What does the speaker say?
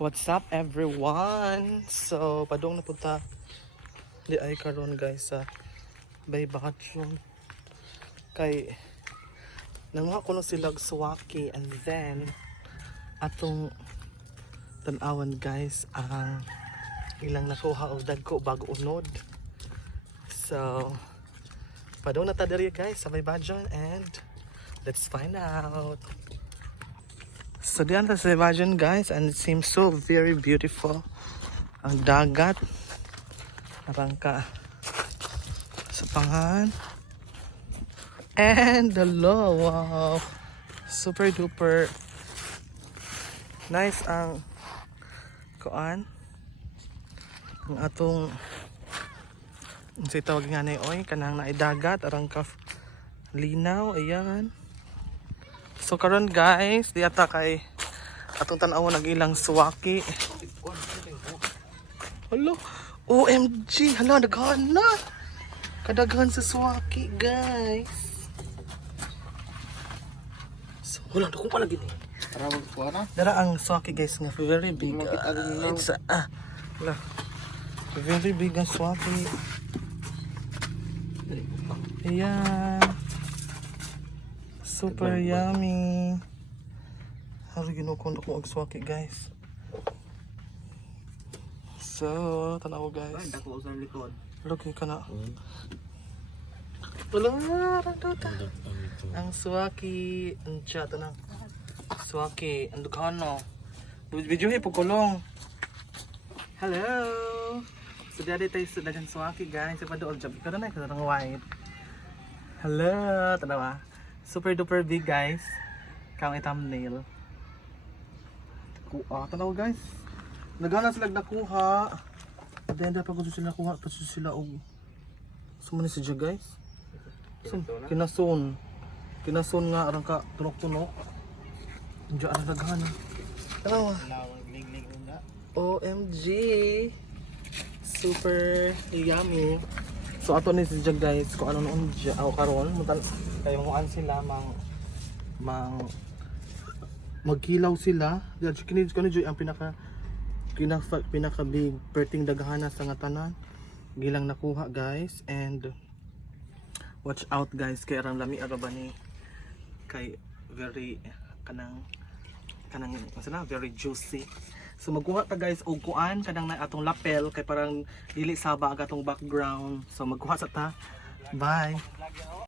What's up everyone? So, padong na punta di ay karon guys sa bay bakasyon. Kay nanguha ko no silag suwaki and then atong tanawan guys ang ilang nakuha og dagko bago unod. So, padong na ta diri guys sa bay bakasyon and let's find out. So diyan ta sa Bajan guys and it seems so very beautiful. Ang dagat arangka sa pangan and the low, wow, super duper nice ang kuan ang atong say tawag nga na oy kanang naidagat arangka linaw. Ayan. So karon guys, di ata kay atong tan-awon nag-ilang suwaki. Hello, OMG, hala daghan na. Kadaghan sa suwaki guys. So wala dako pala gini. Arawag ko na. Dara ang suwaki guys nga very big. It's wala. Very big ang suwaki. Ayan. Super yummy. Hari ginukundok mo ang swaki guys. So, tanaw guys. Dako sa likod. Look ka na. Wala, randuta. Ang swaki, ang chat na. Swaki, ang dukano. Video po kulong. Hello. So, dali tayo sa dagang swaki guys. Sa padool job. Ikaw na ng white. Hello, tanawa. Super duper big guys. Kang thumbnail. Tanaw guys. Naghanan sila nakuha. Then dapat ko sila nakuha pa sila og. Sumani si guys. Kinason. Kinason nga arang ka tunok-tunok. Diyan ang daghan. Tanaw. OMG. Super yummy. So ato ni si guys kung ano noon karon mutan kayo muan sila magkilaw sila. Diyan kinid ko ni ang pinaka big perting daghana sa nga tanan. Gilang nakuha guys and watch out guys kay arang lami ara ba ni kay very kanang masana very juicy. So magkuha ta guys og kuan kadang na atong lapel kay parang dili saba ang atong background. So magkuha sa ta. Bye.